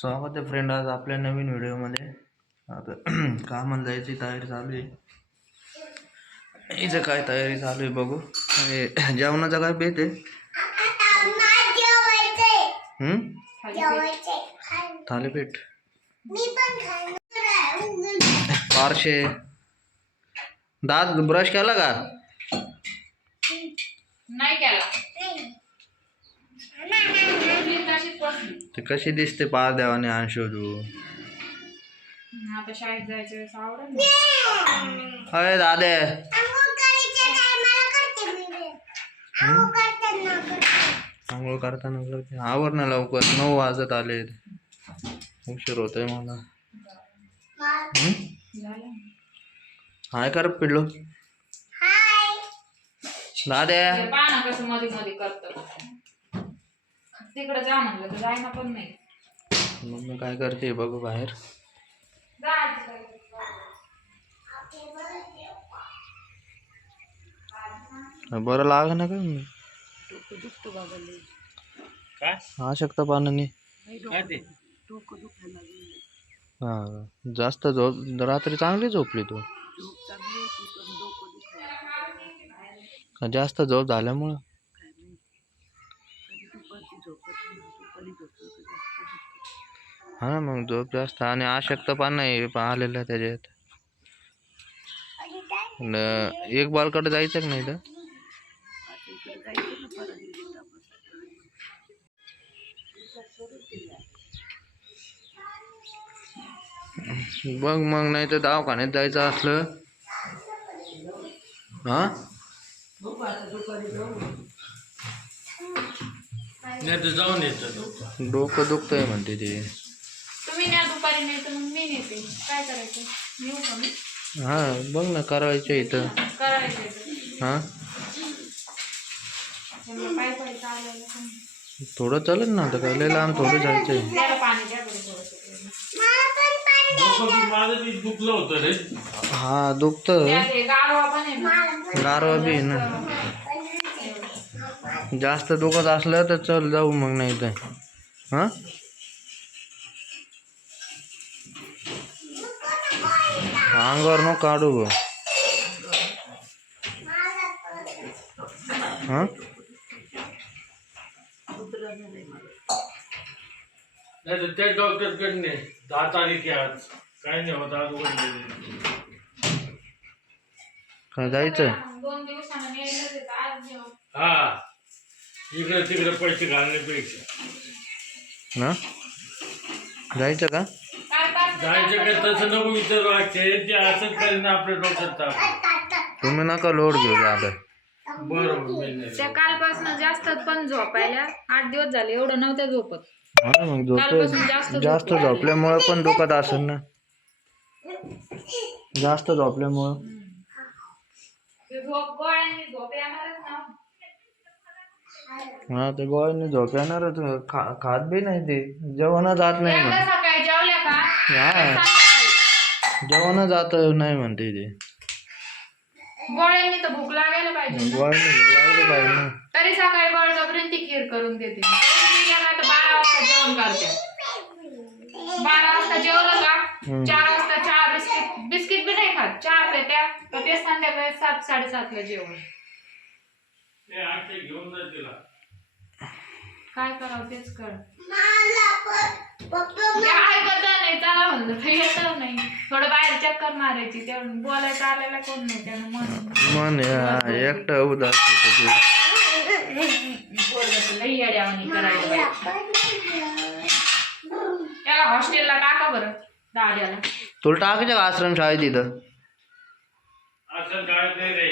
स्वागत आहे फ्रेंड आज आपल्या नवीन व्हिडिओमध्ये. आता कामाला जायची तयारी चालू आहे. हिचं काय तयारी चालू आहे बघू. जेवणाचा काय बेत आहे? थालीपीठ पारशे. दात ब्रश केला का? नाही केला. ते कशी दिसते पार देवाने अंशू तू. आता शाळेत जायचं वेळेस आवडेल. अरे दादे आंघोळ करताना करते. आवर ना लवकर, 9 वाजत आले. उशीर होतोय मला. हाय कर पिल्लू. दादे पाहा कसं मध्ये मध्ये करतो. तिकडे जा म्हणलं तर जायना पण नाही. मम्मी काय करते बघू बाहेर. बरं लाग ना काय हा शकता पानाने. हा जास्त झोप रात्री चांगली झोपली तू. जास्त झोप झाल्यामुळं. हा मग झोप जास्त आणि अशक्तपणा नाही आलेला त्याच्यात. एक बॉलकडे जायचं नाही तर बघ मग नाही तर दवाखान्यात जायचं असलं हा जाऊन डोकं दुखतंय म्हणते ते. तुम्ही न्या दुपारी नाही तर मग मी नेते. काय करायचं येऊ का मी? हा बघ ना करायचं इथं करायचं हा पाय पाय चालायला पण थोडं चलत ना आता काय लय लांब थोडं जायचंय. त्याला पाणी द्या बरं थोडंसं. दुखलं होतं रे. हा दुखतं. गारवा पण आहे ना. गारवा बी आहे ना. जास्त दुखत असलं तर चल जाऊ मग नाही तर हा अंगावर नको काढू गो. हा नाही तर त्या डॉक्टरकडे दात आली की आज काय नाही होत. आज उघडलेली काय जायचं 2 दिवसानं यायलाच येतं. आज जेवण. हा इकडे तिकडे पैसे घालण्यापेक्षा ना जायचं का? जायचं काय तसं नको विचारू. ते असंच करेन आपल्या डॉक्टर ताप. तुम्ही नका लोड घेऊ आता. बरोबर त्या कालपासून जास्त पण झोपायला 8 दिवस झाले एवढं नव्हत्या झोपत. हा मग कालपासून जास्त जास्त झोपल्यामुळे पण दुखत असेल ना. जास्त झोपल्यामुळं झोप गोळ्यांनी झोप येणारच ना. हा ते गोळ्याने झोप येणारच. खात बी नाही ते. जेवण जात नाही एकदा सकाळी जेवल्या का हा जेवण जात नाही म्हणते ते. गोळ्यांनी तर भूक लागायला पाहिजे. गोळ्याने भूक लागली पाहिजे ना. तरी सकाळी बळजबरीने खीर करून देते. 12 वाजता जेवण करते. 12 वाजता जेवलं का 4 वाजता चहा बिस्किट बी नाही खात. चहा पित्या तर ते संध्याकाळी 7 साडेसात ला जेवण. काय करावं तेच कळ. ऐकत नाही. चला म्हणलं तर येत नाही. थोडं बाहेर चक्कर मारायची. तेवढं बोलायचं आलेला कोण नाही त्यानं मन एकटं उदास लई येड्यावानी करायला. त्याला हॉस्टेलला टाका बरं दाद्याला. तुला टाकायचं का आश्रम शाळेत तिथं? असं काय नाही रे.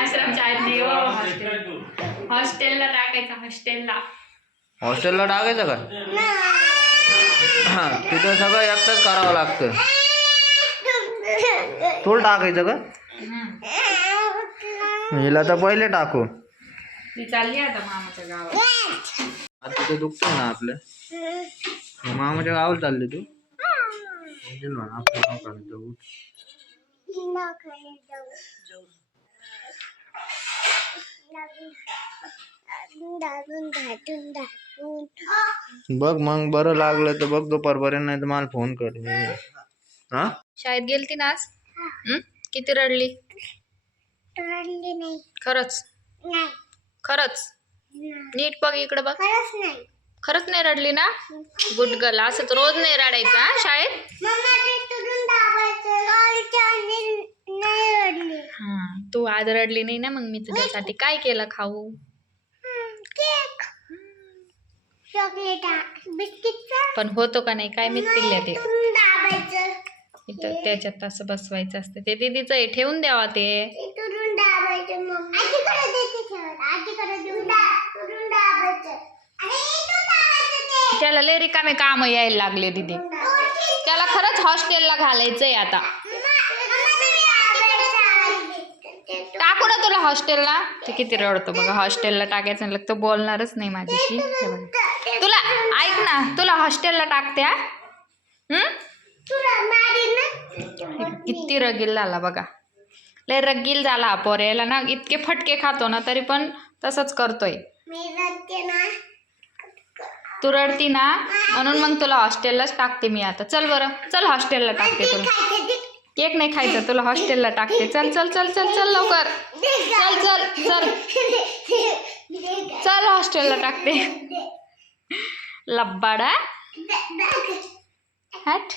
आश्रम शाळेत नाही हो. हॉस्टेलला टाकायचं. हॉस्टेलला टाकायचं का? हा तिथं सगळं एकटंच करावं लागतं. तुला टाकायचं का? हिला तर पहिले टाकू. ती चालली आता मामाच्या गावात. आता तिथे दुखतंय ना आपल्या. मामाच्या गावाला चालली तू? बघ मग बरं लागलं तर बघ दुपारपर्यंत, नाही तर मला फोन कर मी. हा शाळेत गेलती ना आज? किती रडली? खरंच? खरंच? नीट बघ इकडे बघ. खरंच नाही रडली ना? Good girl. असंच रोज नाही रडायचं हा शाळेत. हा तू आज रडली नाही ना, मग मी तुझ्यासाठी काय केलं खाऊ? पण होतो का नाही काय माहित पिल्ल्या ते. इथं त्याच्यात असं बसवायचं असतं. ते दीदीचं हे ठेवून द्यावा ते. त्याला लय रिकामे काम यायला लागले दीदी. त्याला खरंच हॉस्टेलला घालायचंय आता. टाकू ना तुला हॉस्टेलला. ते किती रडतो बघा. हॉस्टेलला टाकायचं म्हणलं तर बोलणारच नाही माझ्याशी. तुला ऐक ना, तुला हॉस्टेलला टाकते हा. किती रगील झाला बघा. लय रगील झाला हा पोऱ्याला ना. इतके फटके खातो ना तरी पण तसंच करतोय. तू रडती ना म्हणून मग तुला हॉस्टेललाच टाकते मी आता. चल बरं, चल हॉस्टेलला टाकते तुला. केक नाही खायचं, तुला हॉस्टेलला टाकते. चल चल चल चल चल लवकर. चल चल चल चल हॉस्टेलला टाकते. लब्बाडा हट.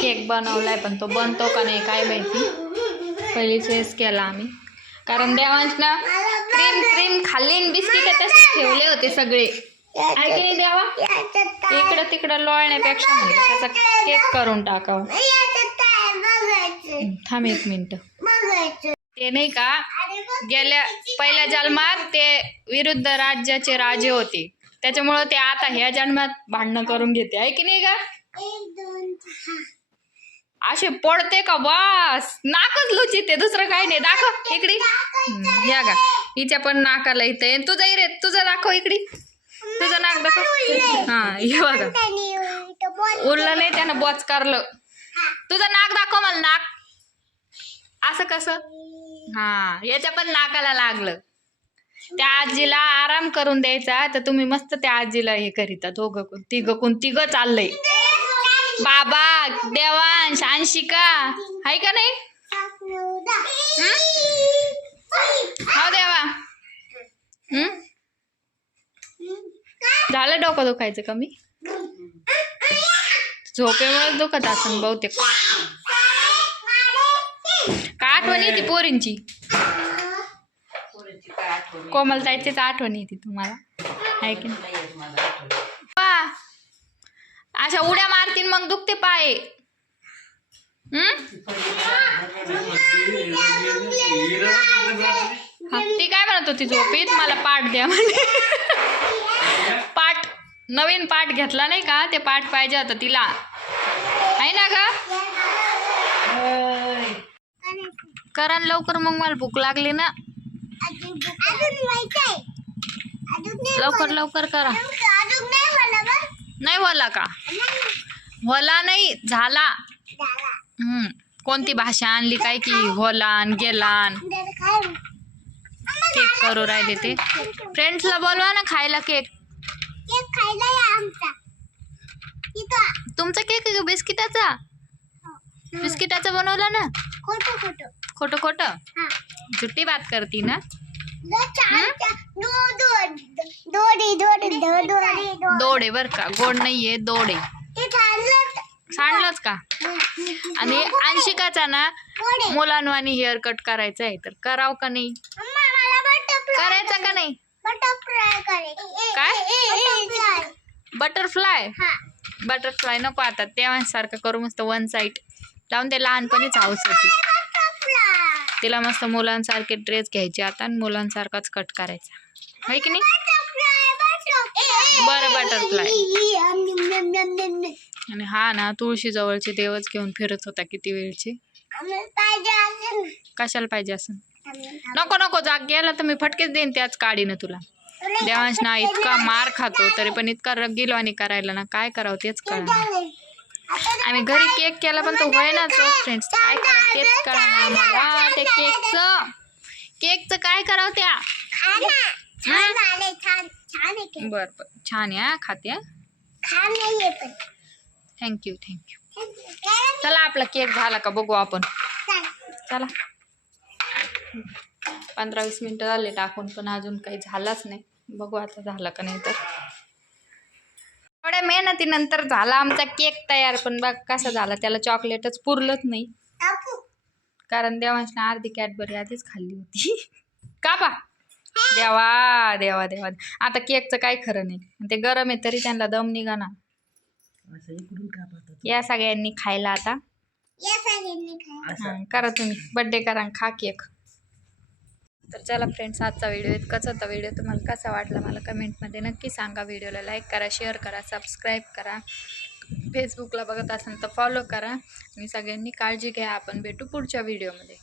केक बनवलाय पण तो बनतो का नाही काय माहिती. पहिलीच वेळेस केला आम्ही, कारण देवांशना क्रीम क्रीम खाल्ली, बिस्किट तसेच ठेवले होते सगळे. ऐकी नाही देवा, इकडं तिकडं लोळण्यापेक्षा म्हणजे त्याचा केक करून टाकावं. थांब एक मिनिट. ते नाही का गेल्या पहिल्या जन्मात ते विरुद्ध राज्याचे राजे होते, त्याच्यामुळे ते आता ह्या जन्मात भांडणं करून घेते. आहे की नाही का? असे पडते का बस. नाकच लुचिते, दुसरं काही नाही. दाखव इकडे. या का हिच्या पण नाकाला इथे. तुझं रे, तुझं दाखव इकडे. तुझं नाक दाखव. हा हे बघा, उरलं नाही त्यानं बोच करलं. तुझं नाक दाखव मला. नाक असं कसं? हा याच्या पण नाकाला लागलं. त्या आजीला आराम करून द्यायचा तर तुम्ही मस्त त्या आजीला हे करीता. दोघं तिघं चाललंय. बाबा, देवांश, अंशिका हाय का नाही? हो देवा. झालं डोकं दुखायचं कमी? झोपेमुळे दुखत असेल बहुतेक. का आठवण येते पोरींची? कोमलताईचीच आठवण येते तुम्हाला, आहे की नाही? अशा उड्या मारतीन मग दुखते पाय. ती काय म्हणत होती झोपेत, मला पाठ द्या म्हणे. पाठ नवीन पाठ घेतला नाही का, ते पाठ पाहिजे होतं तिला. आहे ना ग? करण लवकर, मग मला भूक लागली ना. लवकर लवकर करा. नाही होला का? होला नाही झाला. कोणती भाषा आणली काय की होलान गेलान. केक करू राहिले ते. फ्रेंड्सला बोलवा ना खायला केक. तुमचा केक आहे का बिस्किटाचा? बिस्किटाचा बनवला ना? खोटं खोटं झुट्टी बात करती ना. दोडे बर का, गोड नाहीये, दोडे. सांडलंच का? आणि अंशिकाचा ना मुलांवानी हेअर कट करायचं आहे, तर कराव का नाही? करायचा का नाही? काय बटरफ्लाय? बटरफ्लाय नको आता, तेव्हासारखं करू. मस्त वन साईड लावून. ते लहानपणीच हाऊस होती तिला. मस्त मुलांसारखे ड्रेस घ्यायचे आता आणि मुलांसारखाच कट करायचा, आहे की नाही? बरं बटरफ्लाय. आणि हा ना तुळशी जवळचे देवच घेऊन फिरत होता किती वेळचे. कशाला पाहिजे असं? नको नको, जाग गेला तर मी फटकेच देईन त्याच काडीनं तुला. देवांश ना इतका मार खातो तरी पण इतका रगिलवाणी करायला ना, काय करावं तेच कळा. आम्ही घरी केक केला पण तो होईनाच फ्रेंड्स. काय करावं तेच कळा ना आम्हाला. ते केकचं काय करावं त्या. बर बर छान आहे हा, खाते थँक्यू थँक्यू. चला आपला केक झाला का बघू आपण. चला 15-20 मिनिटं झाले टाकून पण अजून काही झालाच नाही. बघू आता झाला का नाही तर. थोड्या मेहनतीनंतर झाला आमचा केक तयार. पण बघ कसा झाला, त्याला चॉकलेटच पुरलंच नाही कारण देवांशने अर्धी कॅडबरी आधीच खाल्ली होती. का बा देवा देवा देवा. आता केकचं काय खरं नाही. ते गरम आहे तरी त्यांना दम निघा ना. या सगळ्यांनी खायला आता. करा तुम्ही बर्थडे करा खा केक. तर चला फ्रेंड्स, आजचा व्हिडिओ इतकाच होता. व्हिडिओ तुम्हाला कसा वाटला मला कमेंटमध्ये नक्की सांगा. व्हिडिओला लाईक करा, शेअर करा, सबस्क्राईब करा. फेसबुकला बघत असाल तर फॉलो करा. आणि सगळ्यांनी काळजी घ्या. आपण भेटू पुढच्या व्हिडिओमध्ये.